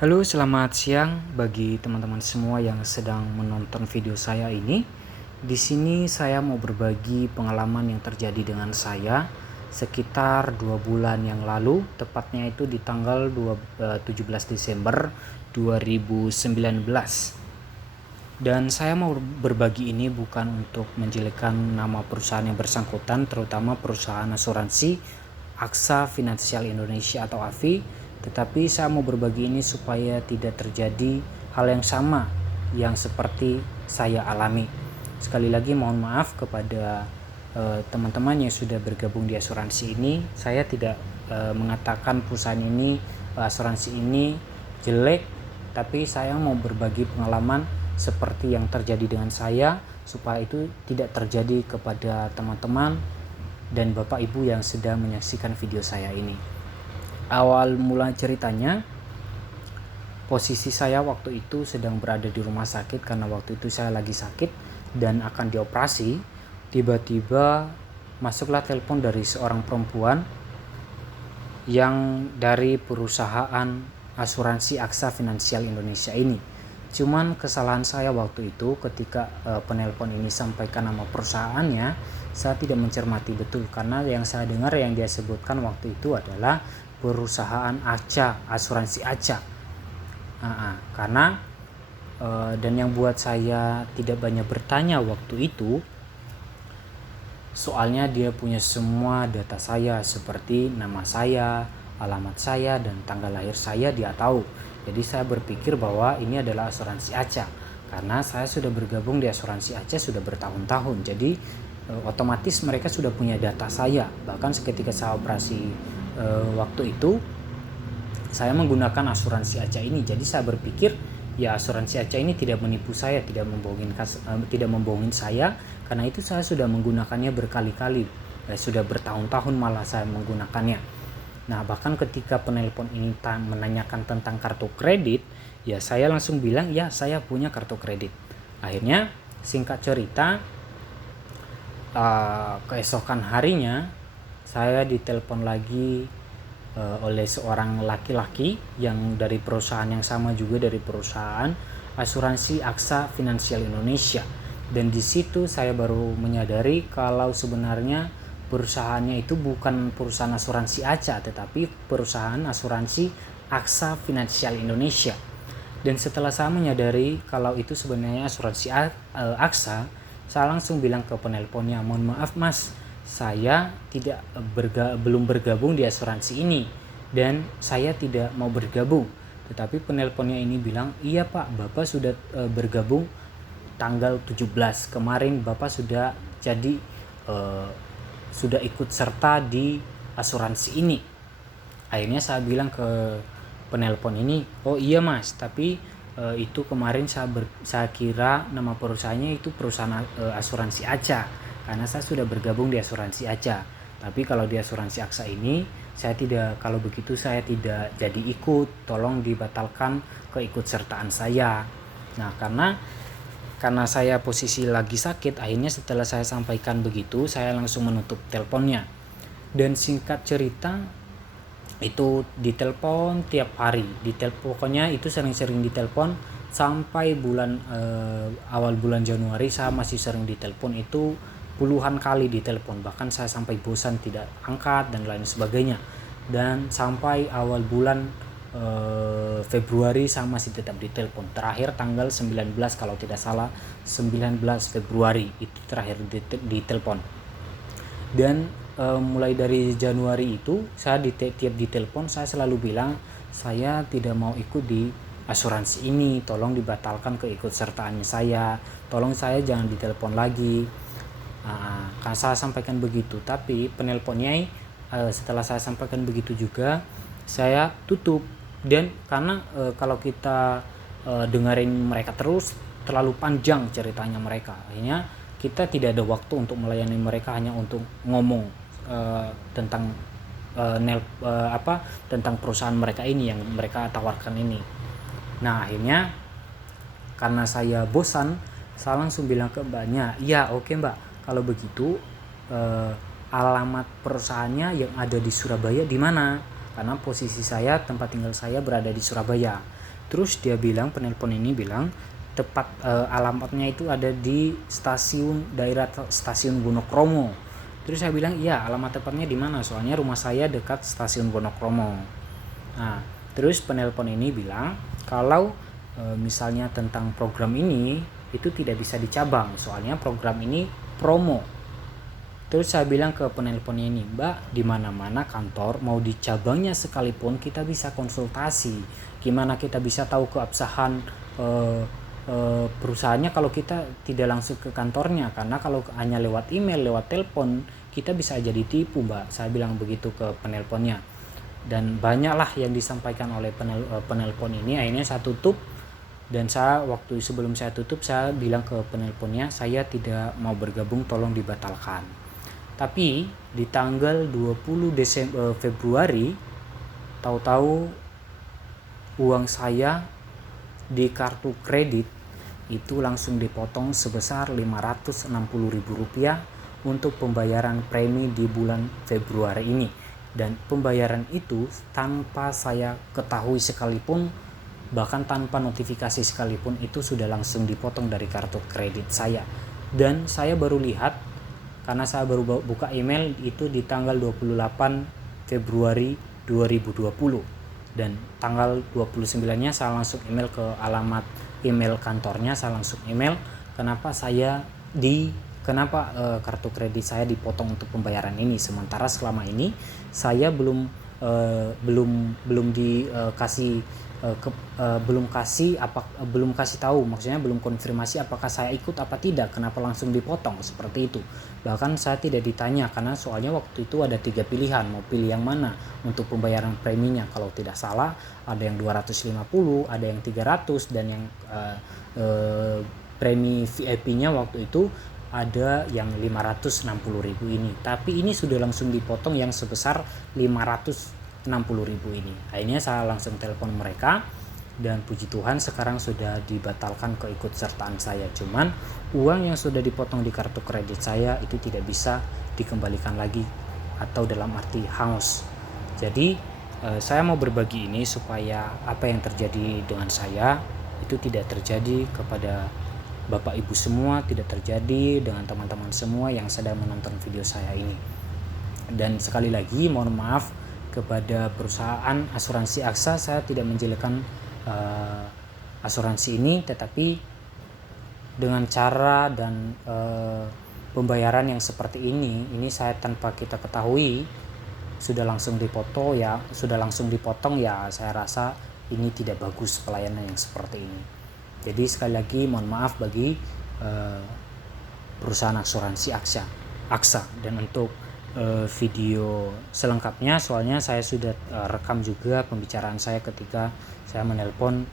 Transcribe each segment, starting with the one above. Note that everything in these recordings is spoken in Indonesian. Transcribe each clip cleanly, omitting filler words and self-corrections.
Halo, selamat siang bagi teman-teman semua yang sedang menonton video saya ini. Di sini saya mau berbagi pengalaman yang terjadi dengan saya sekitar 2 bulan yang lalu, tepatnya itu di tanggal 17 Desember 2019. Dan saya mau berbagi ini bukan untuk menjelekkan nama perusahaan yang bersangkutan, terutama perusahaan asuransi Aksa Finansial Indonesia atau AFI, tetapi saya mau berbagi ini supaya tidak terjadi hal yang sama yang seperti saya alami. Sekali lagi mohon maaf kepada teman-teman yang sudah bergabung di asuransi ini. Saya tidak mengatakan perusahaan ini, asuransi ini jelek, tapi saya mau berbagi pengalaman seperti yang terjadi dengan saya supaya itu tidak terjadi kepada teman-teman dan Bapak Ibu yang sedang menyaksikan video saya ini. Awal mula ceritanya, posisi saya waktu itu sedang berada di rumah sakit karena waktu itu saya lagi sakit dan akan dioperasi. Tiba-tiba masuklah telepon dari seorang perempuan yang dari perusahaan asuransi Aksa Finansial Indonesia ini. Cuman kesalahan saya waktu itu ketika penelpon ini sampaikan nama perusahaannya, saya tidak mencermati betul karena yang saya dengar yang dia sebutkan waktu itu adalah perusahaan ACA, asuransi ACA. Karena dan yang buat saya tidak banyak bertanya waktu itu, soalnya dia punya semua data saya seperti nama saya, alamat saya, dan tanggal lahir saya dia tahu. Jadi saya berpikir bahwa ini adalah asuransi ACA karena saya sudah bergabung di asuransi ACA sudah bertahun-tahun. Jadi otomatis mereka sudah punya data saya. Bahkan seketika saya operasi waktu itu saya menggunakan asuransi ACA ini. Jadi saya berpikir ya asuransi ACA ini tidak menipu saya, tidak membohongin saya, karena itu saya sudah menggunakannya berkali-kali. Sudah bertahun-tahun malah saya menggunakannya. Nah, bahkan ketika penelpon ini menanyakan tentang kartu kredit, ya saya langsung bilang, ya saya punya kartu kredit. Akhirnya, singkat cerita, keesokan harinya, saya ditelepon lagi oleh seorang laki-laki yang dari perusahaan yang sama juga, dari perusahaan asuransi Aksa Finansial Indonesia. Dan di situ saya baru menyadari kalau sebenarnya perusahaannya itu bukan perusahaan asuransi ACA, tetapi perusahaan asuransi Aksa Finansial Indonesia. Dan setelah saya menyadari kalau itu sebenarnya asuransi Aksa, saya langsung bilang ke penelponnya, mohon maaf mas, saya belum bergabung di asuransi ini dan saya tidak mau bergabung. Tetapi penelponnya ini bilang, iya pak, bapak sudah bergabung tanggal 17 kemarin, bapak sudah jadi sudah ikut serta di asuransi ini. Akhirnya saya bilang ke penelpon ini, oh iya mas, tapi itu kemarin saya kira nama perusahaannya itu perusahaan asuransi ACA karena saya sudah bergabung di asuransi ACA. Tapi kalau di asuransi AXA ini saya tidak, kalau begitu saya tidak jadi ikut, tolong dibatalkan keikutsertaan saya. Nah, karena saya posisi lagi sakit, akhirnya setelah saya sampaikan begitu, saya langsung menutup teleponnya. Dan singkat cerita, itu ditelepon tiap hari, pokoknya itu sering-sering ditelepon sampai awal bulan Januari saya masih sering ditelepon, itu puluhan kali ditelepon, bahkan saya sampai bosan tidak angkat dan lain sebagainya. Dan sampai awal bulan Februari saya masih tetap ditelepon. Terakhir tanggal 19 kalau tidak salah, 19 Februari itu terakhir ditelepon. Dan mulai dari Januari itu saya tiap ditelepon saya selalu bilang saya tidak mau ikut di asuransi ini, tolong dibatalkan keikutsertaannya saya, tolong saya jangan ditelepon lagi. Kan saya sampaikan begitu, tapi penelponnya setelah saya sampaikan begitu juga saya tutup. Dan karena kalau kita dengerin mereka terus terlalu panjang ceritanya mereka, akhirnya kita tidak ada waktu untuk melayani mereka, hanya untuk ngomong tentang tentang perusahaan mereka ini yang mereka tawarkan ini. Nah, akhirnya karena saya bosan, saya langsung bilang ke mbaknya, ya oke mbak, kalau begitu alamat perusahaannya yang ada di Surabaya di mana? Karena posisi saya, tempat tinggal saya berada di Surabaya. Terus dia bilang, penelpon ini bilang tepat alamatnya itu ada di daerah stasiun Wonokromo. Terus saya bilang, iya, alamat tepatnya di mana? Soalnya rumah saya dekat stasiun Wonokromo. Nah, terus penelpon ini bilang kalau misalnya tentang program ini itu tidak bisa dicabang, soalnya program ini promo. Terus saya bilang ke penelponnya ini, Mbak, di mana-mana kantor mau di cabangnya sekalipun kita bisa konsultasi. Gimana kita bisa tahu keabsahan perusahaannya kalau kita tidak langsung ke kantornya? Karena kalau hanya lewat email, lewat telepon, kita bisa jadi tipu, Mbak. Saya bilang begitu ke penelponnya. Dan banyaklah yang disampaikan oleh penelpon ini. Akhirnya saya tutup. Dan waktu sebelum saya tutup, saya bilang ke penelponnya, saya tidak mau bergabung, tolong dibatalkan. Tapi di tanggal 20 Februari, tahu-tahu uang saya di kartu kredit itu langsung dipotong sebesar Rp560.000 untuk pembayaran premi di bulan Februari ini. Dan pembayaran itu tanpa saya ketahui sekalipun, bahkan tanpa notifikasi sekalipun, itu sudah langsung dipotong dari kartu kredit saya. Dan saya baru lihat, karena saya baru buka email itu di tanggal 28 Februari 2020. Dan tanggal 29-nya saya langsung email ke alamat email kantornya, saya langsung email kenapa kartu kredit saya dipotong untuk pembayaran ini, sementara selama ini saya belum kasih tahu, maksudnya belum konfirmasi apakah saya ikut apa tidak, kenapa langsung dipotong seperti itu. Bahkan saya tidak ditanya, karena soalnya waktu itu ada 3 pilihan, mau pilih yang mana untuk pembayaran preminya. Kalau tidak salah ada yang 250, ada yang 300, dan yang premi VIP-nya waktu itu ada yang 560.000 ini. Tapi ini sudah langsung dipotong yang sebesar 560.000 ini. Akhirnya saya langsung telepon mereka, dan puji Tuhan sekarang sudah dibatalkan keikutsertaan saya. Cuman uang yang sudah dipotong di kartu kredit saya itu tidak bisa dikembalikan lagi, atau dalam arti hangus. Jadi saya mau berbagi ini supaya apa yang terjadi dengan saya itu tidak terjadi kepada Bapak Ibu semua, tidak terjadi dengan teman-teman semua yang sedang menonton video saya ini. Dan sekali lagi mohon maaf kepada perusahaan asuransi AXA, saya tidak menjelekkan asuransi ini, tetapi dengan cara dan pembayaran yang seperti ini saya tanpa kita ketahui sudah langsung dipotong ya, saya rasa ini tidak bagus pelayanan yang seperti ini. Jadi sekali lagi mohon maaf bagi perusahaan asuransi AXA. Dan untuk video selengkapnya, soalnya saya sudah rekam juga pembicaraan saya ketika saya menelpon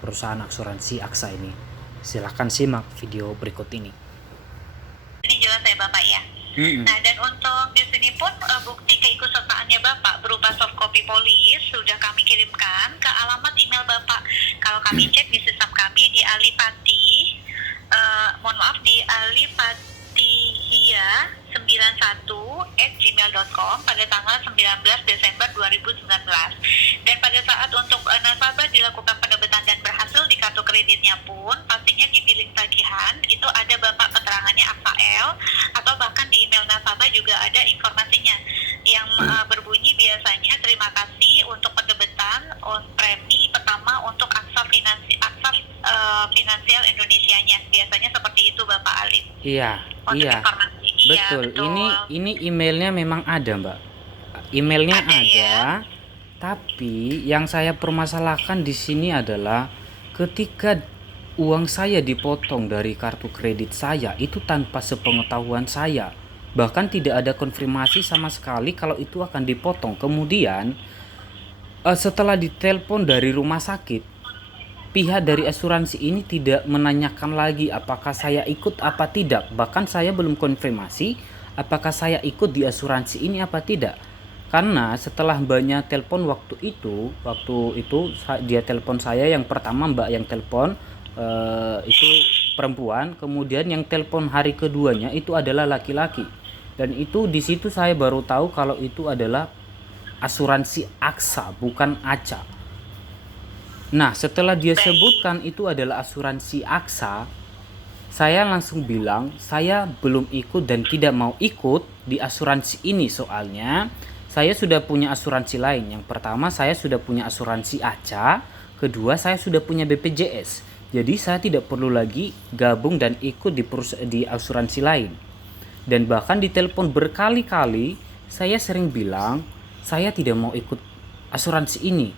perusahaan asuransi AXA ini. Silahkan simak video berikut ini. Ini jelas ya Bapak ya. Nah, dan untuk di sini pun bukti keikutsertaannya Bapak berupa soft copy polis sudah kami kirimkan ke alamat email Bapak. Kalau kami cek di sistem kami di di alipatihia91@gmail.com pada tanggal 19 Desember 2019. Dan pada saat untuk nasabah dilakukan penebitan dan berhasil di kartu kreditnya pun, pastinya di billing tagihan itu ada Bapak keterangannya AXA-L, atau bahkan di email nasabah juga ada informasinya yang berbunyi biasanya terima kasih untuk pendebetan premi pertama untuk AXA Finansial Indonesianya. Biasanya seperti itu Bapak Alif. Iya. Informasi. Betul. Ini emailnya memang ada, Mbak. Emailnya ada. Ya? Tapi yang saya permasalahkan di sini adalah ketika uang saya dipotong dari kartu kredit saya itu tanpa sepengetahuan saya. Bahkan tidak ada konfirmasi sama sekali kalau itu akan dipotong. Kemudian setelah ditelepon dari rumah sakit, pihak dari asuransi ini tidak menanyakan lagi apakah saya ikut apa tidak. Bahkan saya belum konfirmasi apakah saya ikut di asuransi ini apa tidak. Karena setelah mbaknya telepon waktu itu dia telepon saya, yang pertama mbak yang telepon itu perempuan, kemudian yang telepon hari keduanya itu adalah laki-laki. Dan itu di situ saya baru tahu kalau itu adalah asuransi AXA bukan ACA. Nah, setelah dia Baik. sebutkan itu adalah asuransi Aksa, saya langsung bilang saya belum ikut dan tidak mau ikut di asuransi ini, soalnya saya sudah punya asuransi lain. Yang pertama, saya sudah punya asuransi ACA, kedua saya sudah punya BPJS. Jadi saya tidak perlu lagi gabung dan ikut di asuransi lain. Dan bahkan di telepon berkali-kali saya sering bilang saya tidak mau ikut asuransi ini.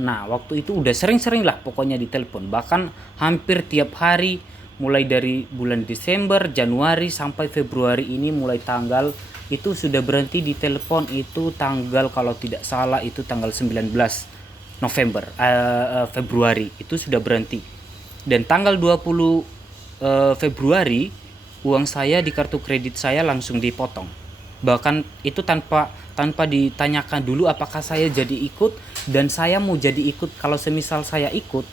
Nah, waktu itu udah sering-sering lah pokoknya di telepon, bahkan hampir tiap hari mulai dari bulan Desember, Januari sampai Februari ini, mulai tanggal itu sudah berhenti di telepon. Itu tanggal kalau tidak salah itu tanggal 19 November, Februari itu sudah berhenti. Dan tanggal 20 Februari uang saya di kartu kredit saya langsung dipotong. Bahkan itu tanpa tanpa ditanyakan dulu apakah saya jadi ikut, dan saya mau jadi ikut, kalau semisal saya ikut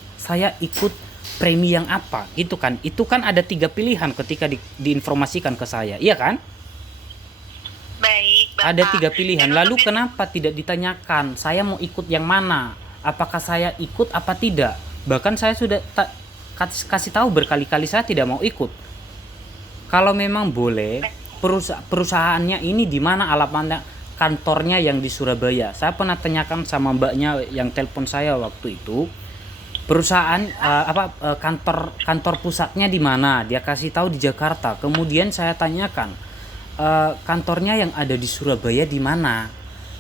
premi yang apa gitu kan. Itu kan ada 3 pilihan ketika diinformasikan ke saya, iya kan? Baik, Ada Bapak. 3 pilihan. Dan Lalu untuk kenapa tidak ditanyakan saya mau ikut yang mana? Apakah saya ikut apa tidak? Bahkan saya sudah kasih tahu berkali-kali saya tidak mau ikut. Kalau memang boleh, perusahaannya ini di mana alamatnya, kantornya yang di Surabaya. Saya pernah tanyakan sama mbaknya yang telepon saya waktu itu, perusahaan kantor kantor pusatnya di mana? Dia kasih tahu di Jakarta. Kemudian saya tanyakan, kantornya yang ada di Surabaya di mana?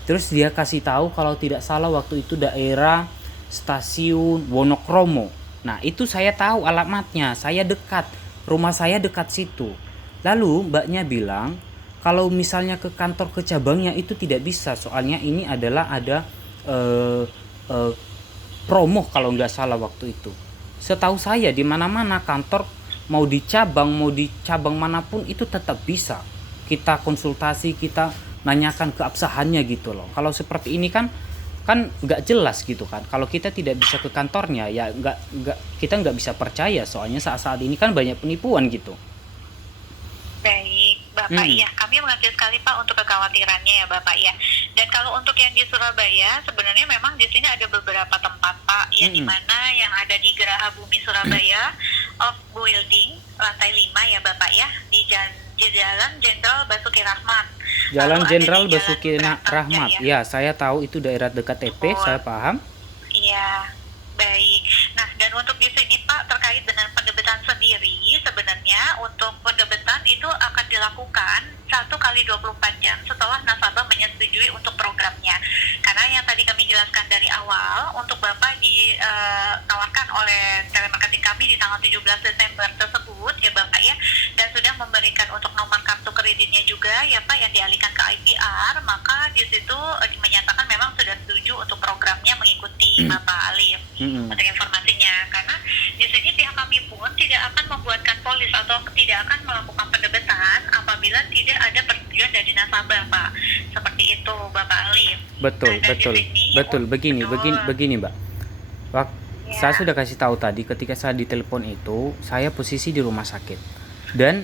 Terus dia kasih tahu kalau tidak salah waktu itu daerah stasiun Wonokromo. Nah, itu saya tahu alamatnya, saya dekat, rumah saya dekat situ. Lalu mbaknya bilang kalau misalnya ke kantor ke cabangnya itu tidak bisa, soalnya ini adalah ada eh, eh, promo kalau nggak salah waktu itu. Setahu saya di mana-mana kantor, mau di cabang manapun itu tetap bisa kita konsultasi, kita nanyakan keabsahannya gitu loh. Kalau seperti ini kan kan nggak jelas gitu kan. Kalau kita tidak bisa ke kantornya, ya nggak kita nggak bisa percaya, soalnya saat-saat ini kan banyak penipuan gitu. Baik, Bapak, Hmm. iya, kami mengerti sekali Pak untuk kekhawatirannya ya Bapak ya. Dan kalau untuk yang di Surabaya, sebenarnya memang di sini ada beberapa tempat Pak, yang di Hmm. mana yang ada di Geraha Bumi Surabaya, of Building, lantai 5 ya Bapak ya, di Jalan Jenderal Basuki Rahmat. Lalu Jalan ada di Jenderal Jalan Basuki Rahmat. Bratajaya. Ya, saya tahu itu daerah dekat TP, Betul. saya paham. Iya, baik. Nah, dan untuk di sini Pak, terkait dengan pendebetan sendiri, sebenarnya untuk pendebetan itu akan dilakukan 1 kali 24 jam setelah nasabah menyetujui untuk programnya. Karena yang tadi kami jelaskan dari awal, untuk Bapak ditawarkan oleh telemarketing kami di tanggal 17 Desember tersebut ya Bapak ya, dan sudah memberikan untuk nomor kartu kreditnya juga ya Pak yang dialihkan ke IPR, maka di situ menyatakan memang sudah setuju untuk programnya mengikuti Bapak Alif. Hmm. Untuk informasinya, karena di sini pihak kami pun tidak akan membuatkan polis atau tidak akan melakukan pendebetan apabila tidak ada persetujuan dari nasabah, Pak. Seperti itu, Bapak Alif. Betul, Nah, dan di betul. sini, Betul, begini, betul, begini, Mbak. Saya ya, sudah kasih tahu tadi ketika saya ditelepon itu, saya posisi di rumah sakit. Dan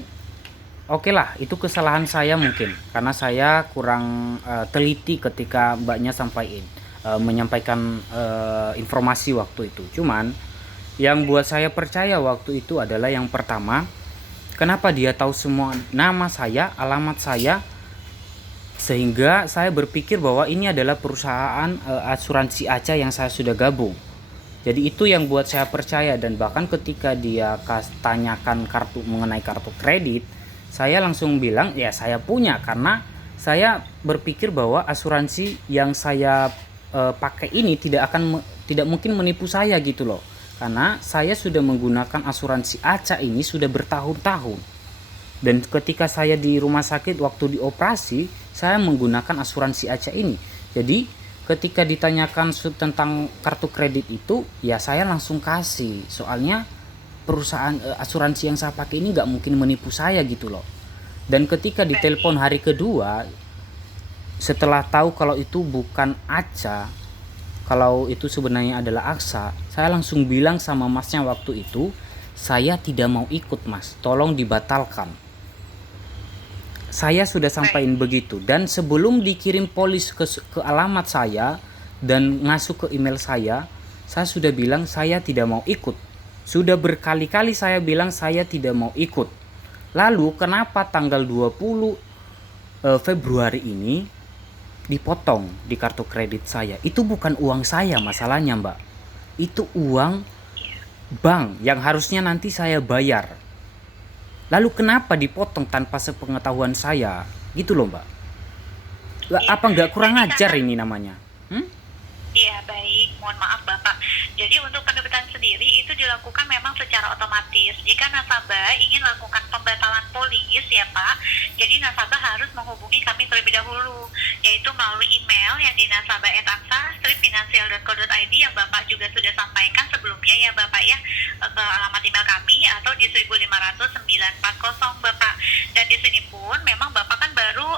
oke lah, itu kesalahan saya mungkin karena saya kurang teliti ketika mbaknya menyampaikan informasi waktu itu. Cuman yang buat saya percaya waktu itu adalah yang pertama, kenapa dia tahu semua nama saya, alamat saya, sehingga saya berpikir bahwa ini adalah perusahaan asuransi ACA yang saya sudah gabung. Jadi itu yang buat saya percaya. Dan bahkan ketika dia tanyakan mengenai kartu kredit, saya langsung bilang ya saya punya, karena saya berpikir bahwa asuransi yang saya pakai ini tidak mungkin menipu saya gitu loh. Karena saya sudah menggunakan asuransi ACA ini sudah bertahun-tahun. Dan ketika saya di rumah sakit waktu dioperasi, saya menggunakan asuransi ACA ini. Jadi ketika ditanyakan tentang kartu kredit itu, ya saya langsung kasih. Soalnya perusahaan asuransi yang saya pakai ini nggak mungkin menipu saya gitu loh. Dan ketika ditelepon hari kedua, setelah tahu kalau itu bukan ACA, kalau itu sebenarnya adalah AXA, saya langsung bilang sama masnya waktu itu, saya tidak mau ikut mas, tolong dibatalkan. Saya sudah sampaikan begitu, dan sebelum dikirim polis ke alamat saya dan masuk ke email saya Saya sudah bilang saya tidak mau ikut. Sudah berkali-kali saya bilang saya tidak mau ikut. Lalu kenapa tanggal 20 Februari ini dipotong di kartu kredit saya? Itu bukan uang saya masalahnya, Mbak. Itu uang bank yang harusnya nanti saya bayar. Lalu kenapa dipotong tanpa sepengetahuan saya? Gitu loh, Mbak. Apa nggak kurang ajar ini namanya? Iya, baik. Mohon maaf Bapak. Jadi untuk penerbitan sendiri itu dilakukan memang secara otomatis. Jika nasabah ingin lakukan pembatalan polis ya Pak, jadi nasabah harus menghubungi kami terlebih dahulu, yaitu melalui email yang di nasabah@aksa-finansial.co.id yang Bapak juga sudah sampaikan sebelumnya ya Bapak ya, ke alamat email kami atau di 1500940 Bapak. Dan di sini pun memang Bapak kan baru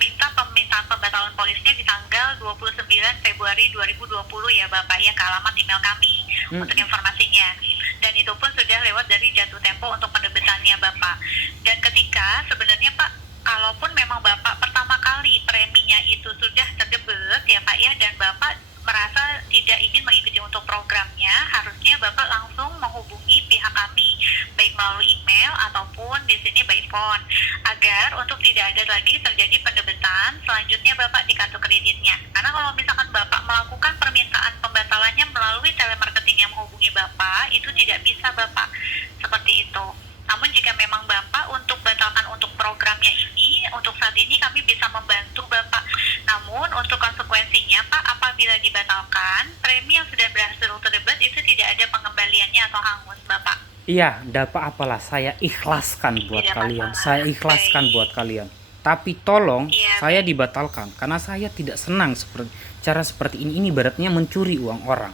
minta permintaan pembatalan polisnya di tanggal 29 Februari 2020 ya Bapak ya, ke alamat email kami untuk informasinya. Dan itu pun sudah lewat dari jatuh tempo untuk penerbitannya Bapak. Dan ketika sebenarnya Pak, kalaupun memang Bapak pertama kali preminya itu sudah terdebet ya Pak ya, dan Bapak merasa tidak ingin mengikuti untuk programnya, harusnya Bapak langsung menghubungi pihak kami, baik melalui email ataupun di sini by phone, agar untuk tidak ada lagi terjadi pendebetan selanjutnya Bapak di kartu kreditnya. Karena kalau misalkan Bapak melakukan permintaan pembatalannya melalui telemarketing yang menghubungi Bapak, itu tidak bisa Bapak, seperti itu. Namun jika memang Bapak untuk batalkan untuk programnya ini, untuk saat ini kami bisa membantu Bapak. Namun untuk konsekuensinya Pak, apabila dibatalkan, premi yang sudah berhasil terdebet itu tidak ada pengembaliannya atau hangus Bapak. Iya, dapat apalah, saya ikhlaskan buat Tidak kalian. masalah. Saya ikhlaskan Baik. buat kalian. Tapi tolong Iya, saya dibatalkan karena saya tidak senang seperti cara seperti ini. Ini beratnya mencuri uang orang.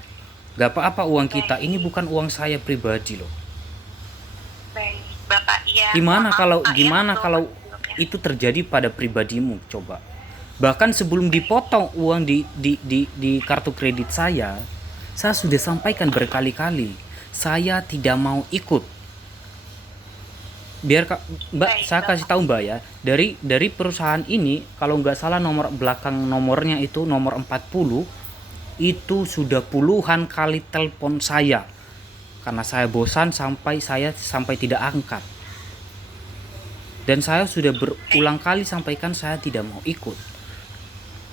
Gak apa-apa uang kita, ini bukan uang saya pribadi loh. Baik, Bapak. Iya. Gimana Maaf, kalau Pak, ya, gimana untuk kalau sebelumnya. itu terjadi pada pribadimu, coba. Bahkan sebelum dipotong uang di kartu kredit saya sudah sampaikan berkali-kali, saya tidak mau ikut. Biar Mbak, Baik, saya kasih tahu Mbak ya, dari perusahaan ini kalau nggak salah nomor belakang nomornya itu nomor 40, itu sudah puluhan kali telepon saya karena saya bosan sampai tidak angkat. Dan saya sudah berulang kali sampaikan saya tidak mau ikut.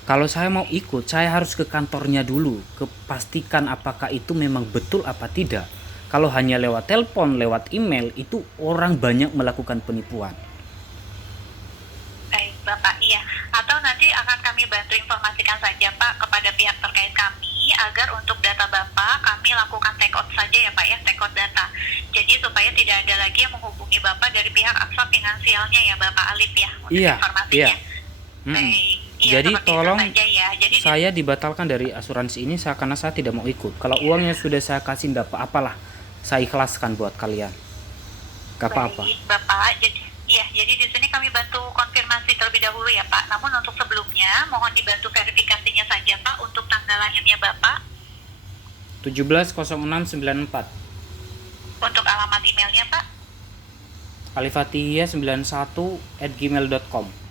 Kalau saya mau ikut, saya harus ke kantornya dulu, pastikan apakah itu memang betul apa tidak. Kalau hanya lewat telepon, lewat email, itu orang banyak melakukan penipuan. Baik, Bapak. Iya. Atau nanti akan kami bantu informasikan saja Pak kepada pihak terkait kami agar untuk data Bapak kami lakukan take out saja ya Pak ya, take out data. Jadi supaya tidak ada lagi yang menghubungi Bapak dari pihak Aksa Finansialnya ya Bapak Alif ya, untuk informasinya. Iya. Baik. Iya, Jadi seperti itu tolong saja ya. Jadi saya dibatalkan dari asuransi ini karena saya tidak mau ikut. Kalau uangnya sudah saya kasih, tidak apa-apalah, saya ikhlaskan buat kalian. Gak apa-apa. baik, Bapak. Jadi di sini kami bantu konfirmasi terlebih dahulu ya Pak. Namun untuk sebelumnya mohon dibantu verifikasinya saja Pak untuk tanggal lahirnya Bapak. 170694. Untuk alamat emailnya Pak. alifatihia91@gmail.com.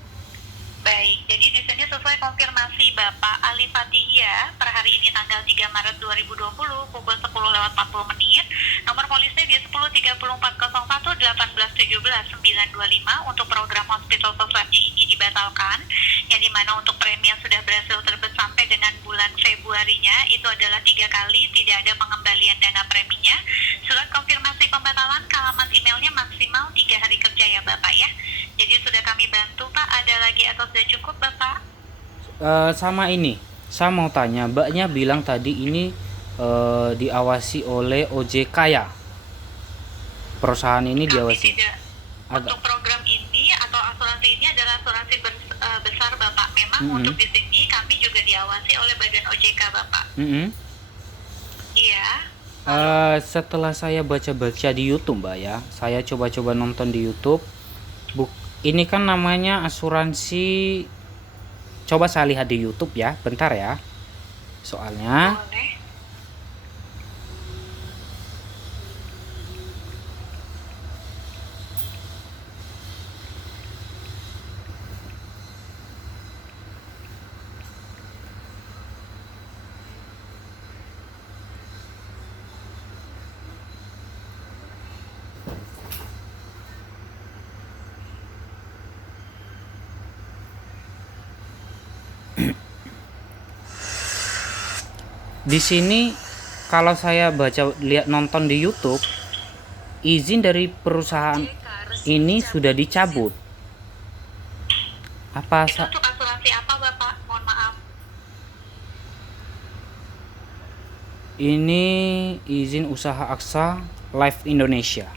Baik, jadi di sini sesuai konfirmasi Bapak Ali Fatihia per hari ini tanggal 3 Maret 2020 pukul 10:40. Nomor polisnya di 10.3401-1817-925 untuk program hospital swabnya ini dibatalkan. Yang dimana untuk premi yang sudah berhasil terbit sampai dengan bulan Februarinya itu adalah 3 kali, tidak ada pengembalian dana preminya. Surat konfirmasi pembatalan ke alamat emailnya maksimal 3 hari kerja ya Bapak ya. Jadi sudah kami bantu Pak, ada lagi atau sudah cukup Bapak? Sama ini, saya mau tanya, Mbaknya bilang tadi ini diawasi oleh OJK ya? Perusahaan ini Kami diawasi? tidak. Untuk program ini atau asuransi ini adalah asuransi besar Bapak. Memang untuk di sini kami juga diawasi oleh Badan OJK Bapak. Iya. Setelah saya baca-baca di YouTube Mbak ya, saya coba-coba nonton di YouTube. Ini kan namanya asuransi. Coba saya lihat di YouTube ya, bentar ya. Soalnya Boleh. Di sini kalau saya baca lihat nonton di YouTube, izin dari perusahaan ini sudah dicabut. Apa Itu untuk asuransi apa Bapak? Mohon maaf. ini izin usaha Aksa Life Indonesia.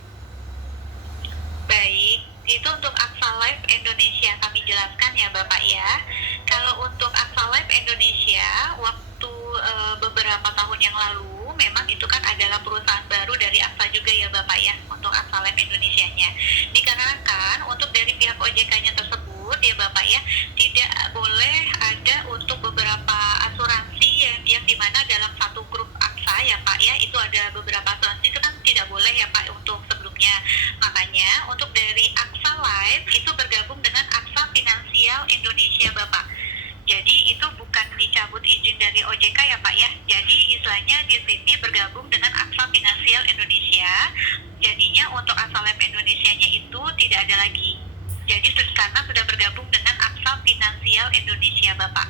Baik, itu untuk Aksa Life Indonesia kami jelaskan ya Bapak ya. Kalau untuk Aksa Life Indonesia, waktu beberapa tahun yang lalu, memang itu kan adalah perusahaan baru dari Aksa juga ya Bapak ya, untuk Aksa Life Indonesia-nya. Dikarenakan untuk dari pihak OJK-nya tersebut ya Bapak ya, tidak boleh ada untuk beberapa asuransi yang dimana dalam satu grup Aksa ya Pak ya, itu ada beberapa asuransi itu kan tidak boleh ya Pak untuk sebelumnya. Makanya untuk dari Aksa Life itu bergabung dengan Aksa Finansial Indonesia Bapak. Jadi itu bukan dicabut izin dari OJK ya Pak ya. Jadi istilahnya di sini bergabung dengan Aksa Finansial Indonesia. Jadinya untuk Aksa Life Indonesia-nya itu tidak ada lagi. Jadi karena sudah bergabung dengan Aksa Finansial Indonesia Bapak.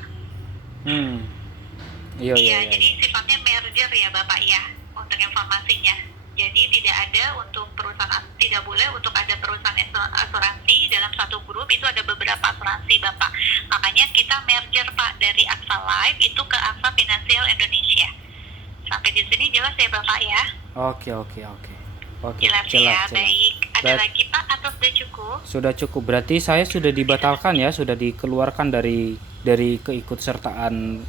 Iya, jadi sifatnya merger ya Bapak ya, untuk informasinya. Jadi tidak ada untuk perusahaan, tidak boleh untuk ada perusahaan asuransi dalam satu grup, itu ada beberapa asuransi Bapak. Makanya kita merger Pak dari Aksa Life itu ke Aksa Finansial Indonesia. Sampai di sini jelas ya Bapak ya? Oke. Jelas ya, baik. Ada lagi Pak atau sudah cukup? Sudah cukup. Berarti saya sudah dibatalkan ya, sudah dikeluarkan dari keikutsertaan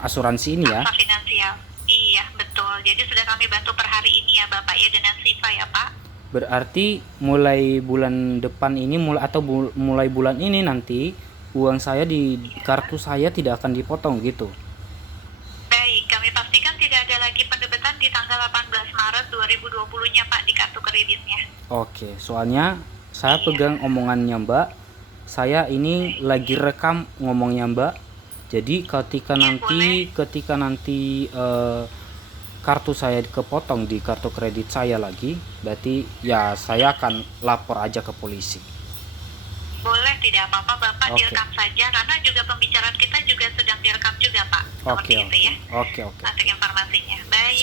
asuransi ini ya. Aksa Finansial. Iya, betul. Jadi sudah kami bantu per hari ini ya Bapak ya dengan Siva ya Pak. Berarti mulai bulan depan ini mulai bulan ini nanti uang saya di kartu saya tidak akan dipotong gitu. Baik, kami pastikan tidak ada lagi pendebetan di tanggal 18 Maret 2020-nya Pak di kartu kreditnya. Oke, soalnya saya pegang omongannya Mbak. Saya ini lagi rekam ngomongnya Mbak. Jadi ketika nanti kartu saya kepotong di kartu kredit saya lagi, berarti ya saya akan lapor aja ke polisi. Boleh, tidak apa-apa Bapak, direkam saja karena juga pembicaraan kita juga sedang direkam juga Pak. Oke. Untuk informasinya. Baik.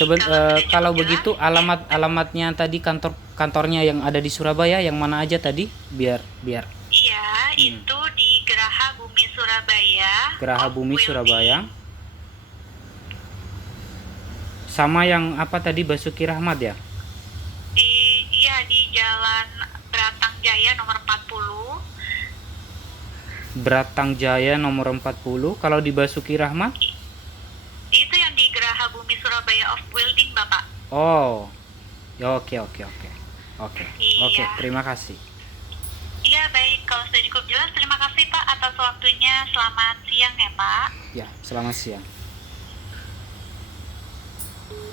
Kalau begitu alamatnya tadi kantornya yang ada di Surabaya yang mana aja tadi biar. Iya, itu di Geraha Bumi Surabaya. Geraha Bumi Surabaya. Sama yang apa tadi Basuki Rahmat ya? Di Jalan Beratang Jaya nomor 40. Beratang Jaya nomor 40. Kalau di Basuki Rahmat? Itu yang di Geraha Bumi Surabaya of Building Bapak. Oh. Ya, oke. Iya. Oke, terima kasih. Iya, baik. Kalau sudah cukup jelas, terima kasih Pak atas waktunya. Selamat siang ya Pak. Ya, selamat siang.